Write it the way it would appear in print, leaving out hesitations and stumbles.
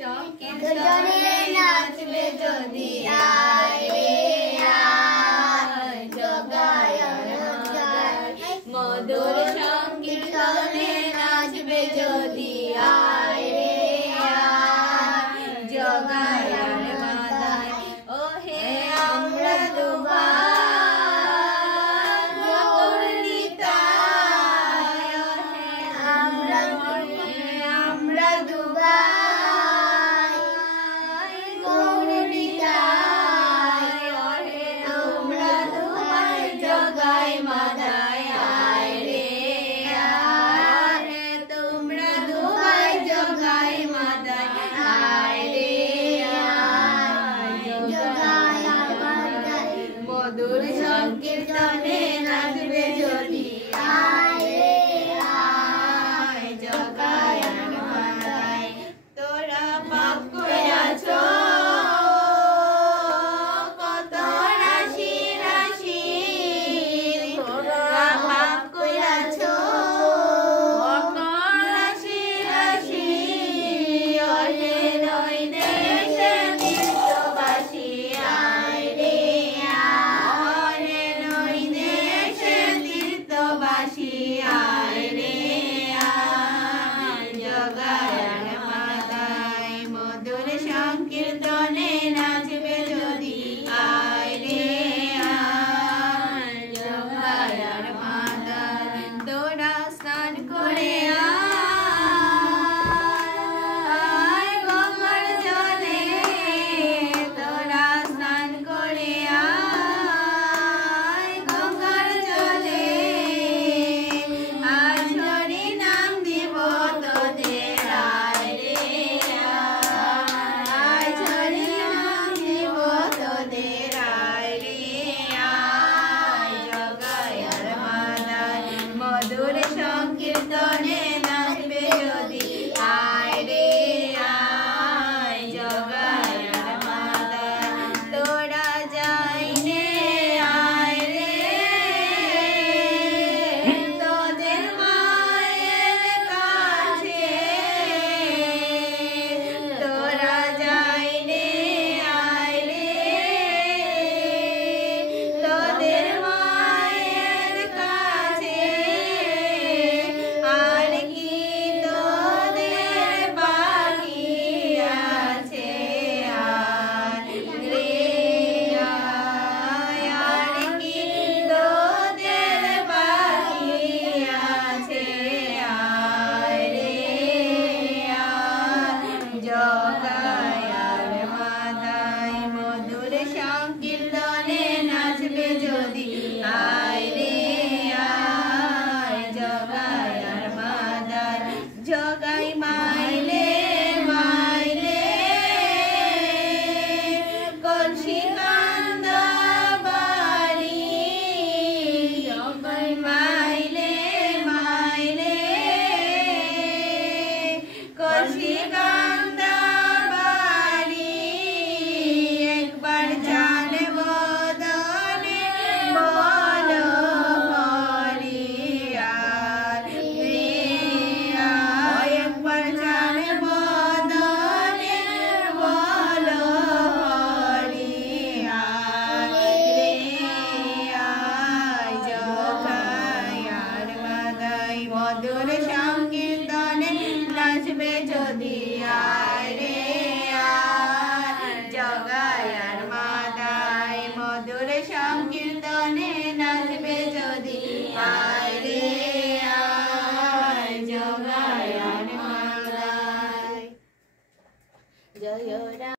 সংকীর্তনে নাচবে যদি আয় রে আয় জগায় মধুর সংকীর্তনে নাচবে যদি আয় রে আয় জগায় মাদায় ও হে আমরা মধুর সংকীর্তনে নাচবে যদি আয় রে আয় জগায় মাদায় তোরা পাপ করেছ কত রাশি রাশি তোরা পাপ করেছ কত রাশি রাশি ওহে নয় দেশে তীর্থবাসী আয় রে আয় রে আয় জগায় মাদায় মধুর সংকীর্তনে নাচবে যদি আয় রে আয় জগায় মাদায় তোরা স্নান করে আয় গঙ্গার জলে তোরা স্নান করে আয় গঙ্গার জলে মধুর সংকীর্তনে নাচবে যদি আয় রে আয় জগায় মাদায় তোরা যাই নে আয় রে তোদের মায়ের কাছে তোরা যাই নে আয় রে তোদের মায়ের কাছে আর কি তোদের বাকি আছে আর রে আর কি তোদের বাকি আছে আয় রে জগায় মাদায় মধুর সংকীর্তনে নাচবে যদি আয় রে আয় জগায় মাদায় জগাই মাইলে মাইলে কলসি কান্দ বাড়ি জগাই মাইলে মাইলে কলসি কান্দ বাড়ি একবার জানে বদনে বলো হরি আর রে একবার জানে বদনে বলো হরি আর রে জগায় মাদায় মধুর সংকীর্তনে নাচবে যদি আয় রে আয় জগায় মাদায় মধুর সংকীর্তনে নাচবে যদি আয় রে আয় জগায় মাদায় জয় রাম।